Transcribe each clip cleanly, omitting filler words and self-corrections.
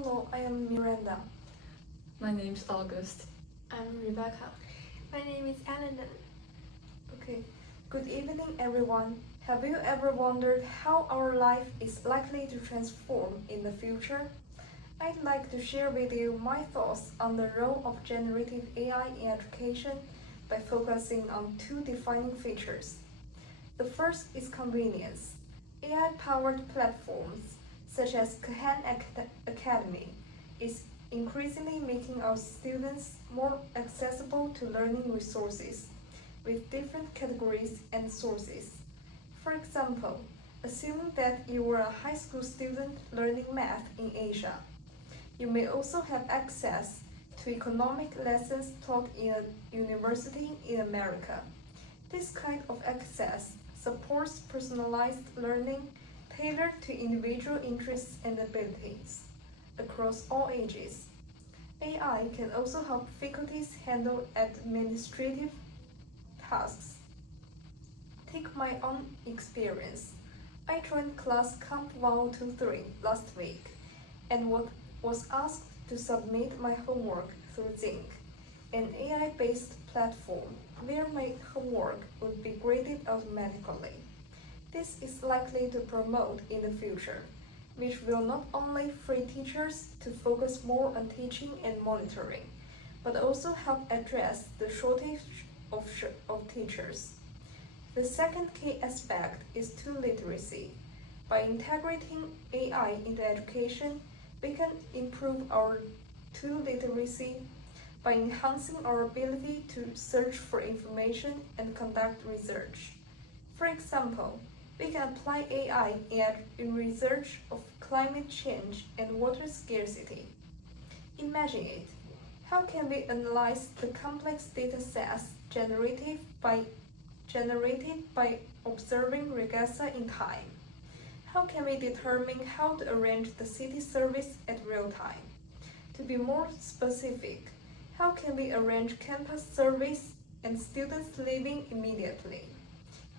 Hello, I am Miranda. My name is August. I'm Rebecca. My name is Eleanor. Okay, good evening everyone. Have you ever wondered how our life is likely to transform in the future? I'd like to share with you my thoughts on the role of generative AI in education by focusing on two defining features. The first is convenience. AI-powered platforms such as Khan Academy is increasingly making our students more accessible to learning resources with different categories and sources. For example, assuming that you were a high school student learning math in Asia, you may also have access to economic lessons taught in a university in America. This kind of access supports personalized learning tailored to individual interests and abilities across all ages. AI can also help faculties handle administrative tasks. Take my own experience. I joined class Camp 1023 last week and was asked to submit my homework through Zinc, an AI-based platform where my homework would be graded automatically. This is likely to promote in the future, which will not only free teachers to focus more on teaching and monitoring, but also help address the shortage of teachers. The second key aspect is tool literacy. By integrating AI into education, we can improve our tool literacy by enhancing our ability to search for information and conduct research. For example, we can apply AI in research of climate change and water scarcity. Imagine it. How can we analyze the complex data sets generated by observing regatta in time? How can we determine how to arrange the city service at real time? To be more specific, how can we arrange campus service and students leaving immediately?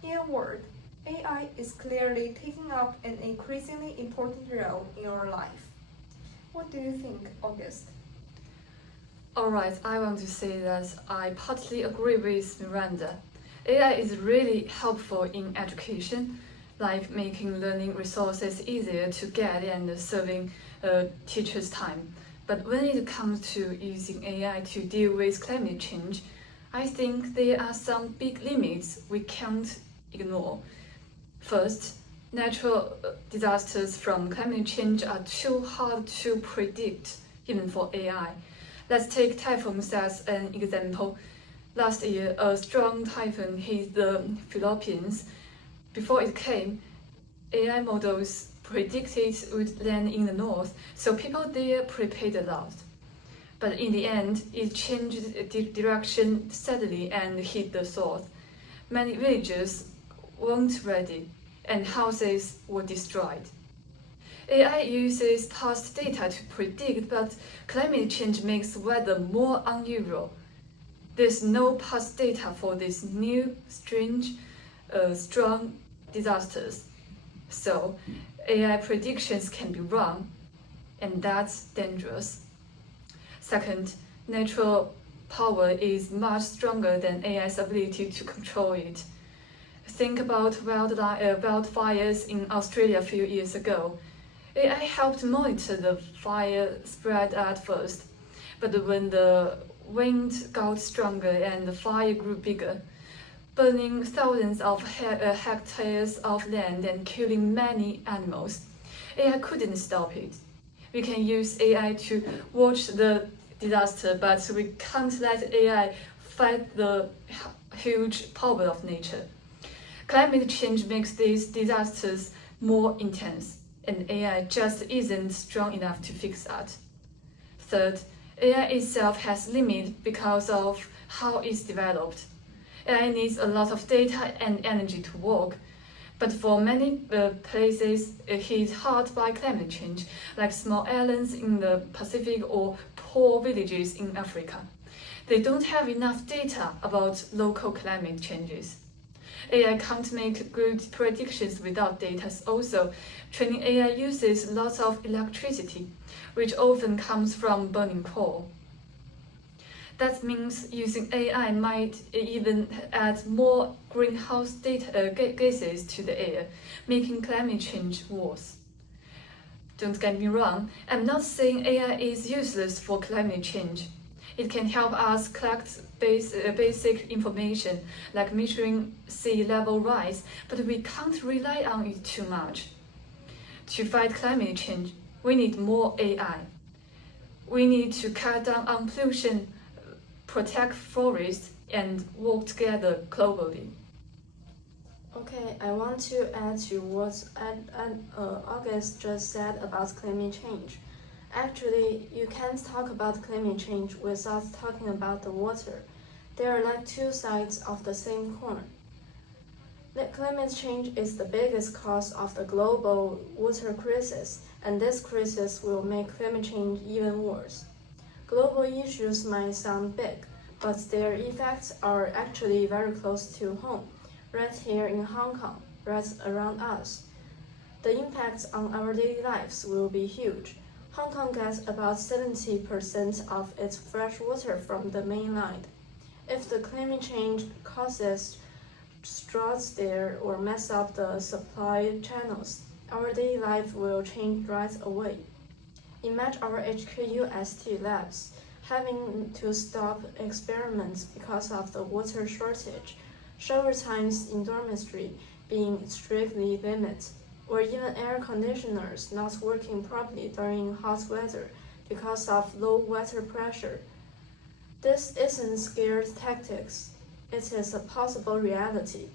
In a word, AI is clearly taking up an increasingly important role in our life. What do you think, August? Alright, I want to say that I partly agree with Miranda. AI is really helpful in education, like making learning resources easier to get and saving teachers' time. But when it comes to using AI to deal with climate change, I think there are some big limits we can't ignore. First, natural disasters from climate change are too hard to predict, even for AI. Let's take typhoons as an example. Last year, a strong typhoon hit the Philippines. Before it came, AI models predicted it would land in the north, so people there prepared a lot. But in the end, it changed direction suddenly and hit the south. Many villages weren't ready, and houses were destroyed. AI uses past data to predict, but climate change makes weather more unusual. There's no past data for these new, strange, strong disasters. So AI predictions can be wrong, and that's dangerous. Second, natural power is much stronger than AI's ability to control it. Think about wildfires in Australia a few years ago. AI helped monitor the fire spread at first, but when the wind got stronger and the fire grew bigger, burning thousands of hectares of land and killing many animals, AI couldn't stop it. We can use AI to watch the disaster, but we can't let AI fight the huge power of nature. Climate change makes these disasters more intense, and AI just isn't strong enough to fix that. Third, AI itself has limits because of how it's developed. AI needs a lot of data and energy to work, but for many places hit hard by climate change, like small islands in the Pacific or poor villages in Africa. They don't have enough data about local climate changes. AI can't make good predictions without data. Also, training AI uses lots of electricity, which often comes from burning coal. That means using AI might even add more greenhouse gases to the air, making climate change worse. Don't get me wrong, I'm not saying AI is useless for climate change. It can help us collect basic information like measuring sea level rise, but we can't rely on it too much. To fight climate change, we need more AI. We need to cut down on pollution, protect forests, and work together globally. Okay, I want to add to what August just said about climate change. Actually, you can't talk about climate change without talking about the water. They are like two sides of the same coin. Climate change is the biggest cause of the global water crisis, and this crisis will make climate change even worse. Global issues might sound big, but their effects are actually very close to home, right here in Hong Kong, right around us. The impacts on our daily lives will be huge. Hong Kong gets about 70% of its fresh water from the mainland. If the climate change causes droughts there or mess up the supply channels, our daily life will change right away. Imagine our HKUST labs having to stop experiments because of the water shortage, shower times in dormitory being strictly limited, or even air conditioners not working properly during hot weather because of low water pressure. This isn't scared tactics, it is a possible reality.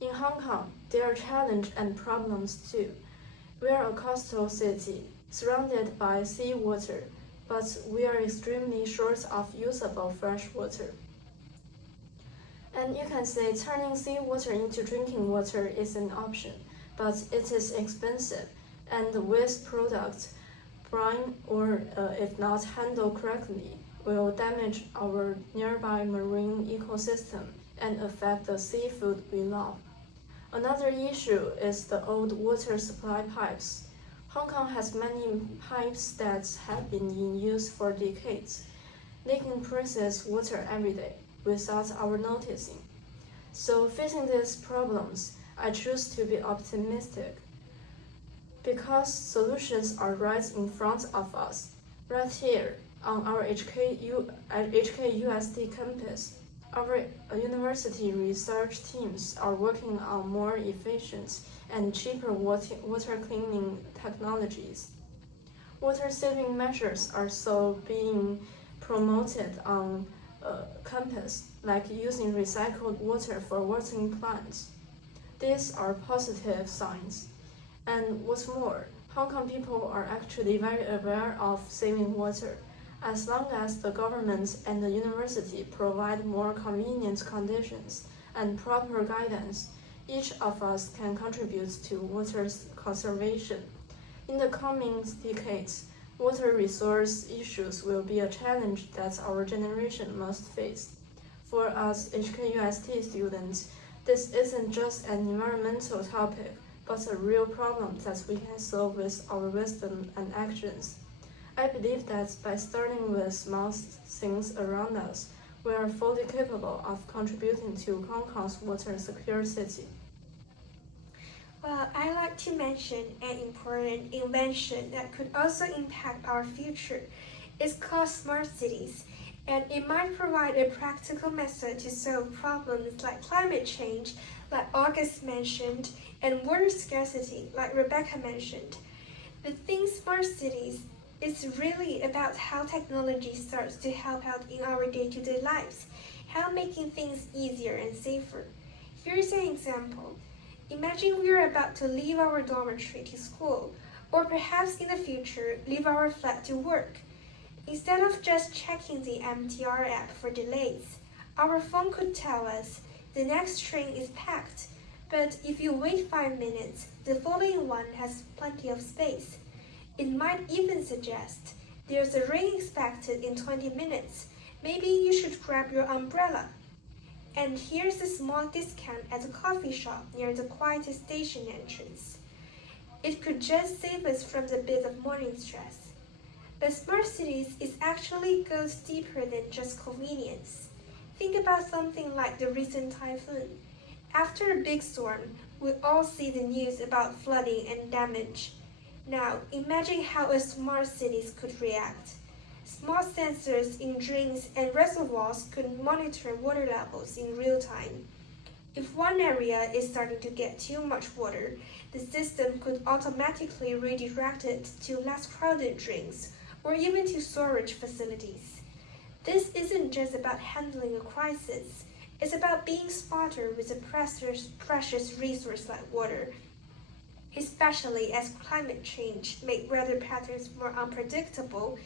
In Hong Kong, there are challenges and problems too. We are a coastal city, surrounded by seawater, but we are extremely short of usable fresh water. And you can say turning seawater into drinking water is an option, but it is expensive, and the waste product, brine or if not handled correctly, will damage our nearby marine ecosystem and affect the seafood we love. Another issue is the old water supply pipes. Hong Kong has many pipes that have been in use for decades, leaking precious water every day without our noticing. So facing these problems, I choose to be optimistic because solutions are right in front of us, right here on our HKUST campus. Our university research teams are working on more efficient and cheaper water cleaning technologies. Water-saving measures are also being promoted on campus, like using recycled water for watering plants. These are positive signs. And what's more, Hong Kong people are actually very aware of saving water. As long as the government and the university provide more convenient conditions and proper guidance, each of us can contribute to water conservation. In the coming decades, water resource issues will be a challenge that our generation must face. For us HKUST students, this isn't just an environmental topic, but a real problem that we can solve with our wisdom and actions. I believe that by starting with small things around us, we are fully capable of contributing to Hong Kong's water secure city. Well, I like to mention an important invention that could also impact our future. It's called smart cities, and it might provide a practical method to solve problems like climate change, like August mentioned, and water scarcity, like Rebecca mentioned. The thing smart cities is really about how technology starts to help out in our day-to-day lives, how making things easier and safer. Here's an example. Imagine we're about to leave our dormitory to school, or perhaps in the future, leave our flat to work. Instead of just checking the MTR app for delays, our phone could tell us the next train is packed, but if you wait 5 minutes, the following one has plenty of space. It might even suggest there's a rain expected in 20 minutes. Maybe you should grab your umbrella. and here's a small discount at a coffee shop near the quietest station entrance. It could just save us from the bit of morning stress. But smart cities actually goes deeper than just convenience. Think about something like the recent typhoon. After a big storm, we all see the news about flooding and damage. Now, imagine how a smart cities could react. Smart sensors in drains and reservoirs could monitor water levels in real time. If one area is starting to get too much water, the system could automatically redirect it to less crowded drains or even to storage facilities. This isn't just about handling a crisis, it's about being smarter with a precious resource like water, especially as climate change makes weather patterns more unpredictable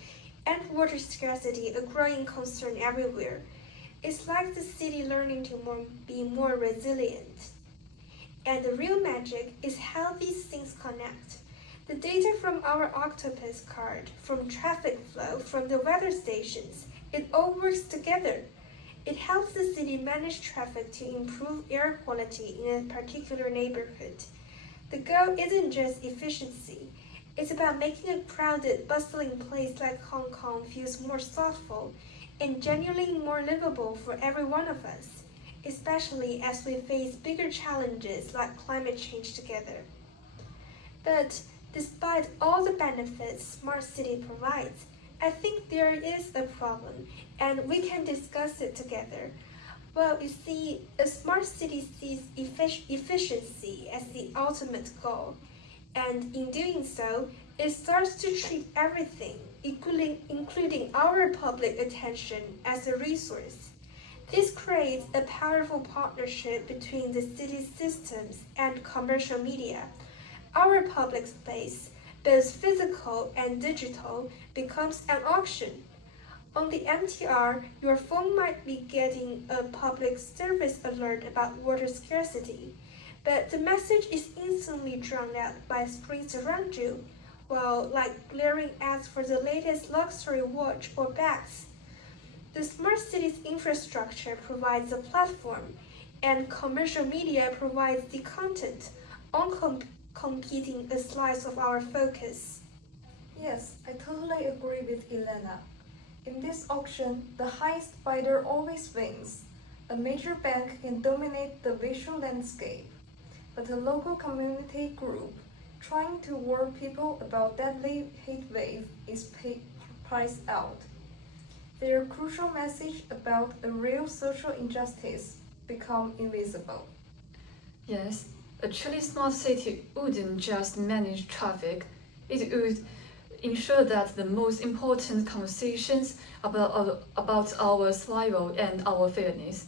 and water scarcity a growing concern everywhere. It's like the city learning to be more resilient. And the real magic is how these things connect. The data from our octopus card, from traffic flow, from the weather stations, it all works together. It helps the city manage traffic to improve air quality in a particular neighborhood. The goal isn't just efficiency. It's about making a crowded, bustling place like Hong Kong feels more thoughtful and genuinely more livable for every one of us, especially as we face bigger challenges like climate change together. But despite all the benefits Smart City provides, I think there is a problem, and we can discuss it together. Well, you see, a smart city sees efficiency as the ultimate goal, and in doing so, it starts to treat everything, including our public attention, as a resource. This creates a powerful partnership between the city's systems and commercial media. Our public space, both physical and digital, becomes an auction. On the MTR, your phone might be getting a public service alert about water scarcity, but the message is instantly drowned out by screens around you, while like glaring ads for the latest luxury watch or bags. The smart city's infrastructure provides a platform, and commercial media provides the content, all competing a slice of our focus. Yes, I totally agree with Elena. In this auction, the highest bidder always wins. A major bank can dominate the visual landscape, but a local community group trying to warn people about deadly heat wave is priced out. Their crucial message about a real social injustice become invisible. Yes, a truly smart city wouldn't just manage traffic, it would ensure that the most important conversations about our survival and our fairness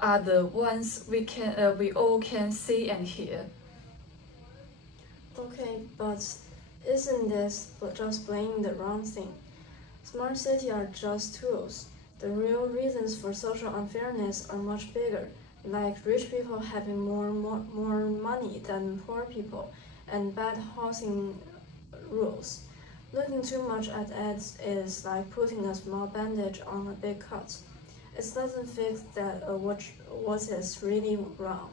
are the ones we all can see and hear. Okay, but isn't this just playing the wrong thing? Smart cities are just tools. The real reasons for social unfairness are much bigger, like rich people having more money than poor people, and bad housing rules. Looking too much at ads is like putting a small bandage on a big cut. It doesn't fix what is really wrong.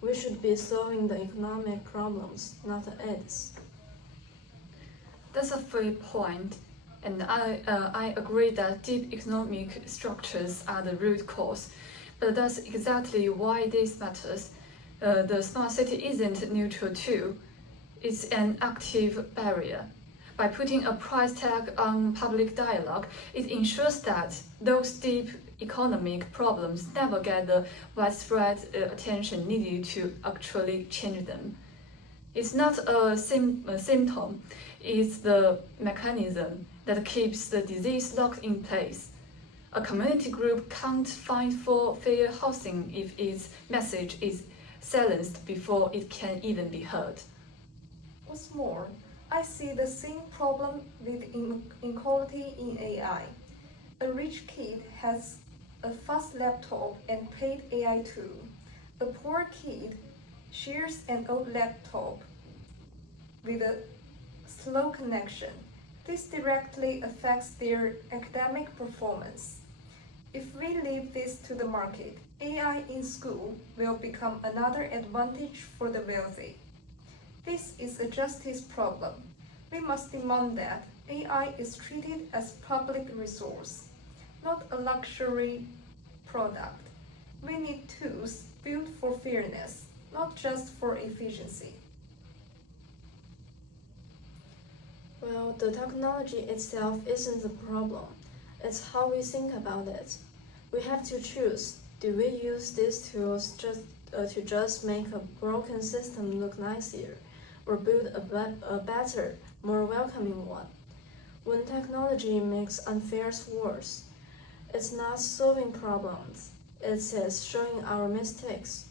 We should be solving the economic problems, not the ads. That's a fair point, and I agree that deep economic structures are the root cause. But that's exactly why this matters. The smart city isn't neutral too. It's an active barrier. By putting a price tag on public dialogue, it ensures that those deep economic problems never get the widespread attention needed to actually change them. It's not a symptom, it's the mechanism that keeps the disease locked in place. A community group can't fight for fair housing if its message is silenced before it can even be heard. What's more, I see the same problem with inequality in AI. A rich kid has a fast laptop and paid AI tool. A poor kid shares an old laptop with a slow connection. This directly affects their academic performance. If we leave this to the market, AI in school will become another advantage for the wealthy. This is a justice problem. We must demand that AI is treated as public resource, not a luxury product. We need tools built for fairness, not just for efficiency. Well, the technology itself isn't the problem. It's how we think about it. We have to choose. Do we use these tools to just make a broken system look nicer, or build a better, more welcoming one? When technology makes unfair worse, it's not solving problems. It's showing our mistakes.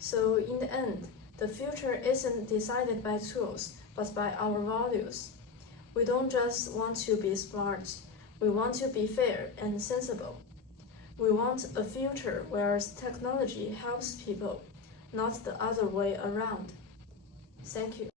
So in the end, the future isn't decided by tools, but by our values. We don't just want to be smart, we want to be fair and sensible. We want a future where technology helps people, not the other way around. Thank you.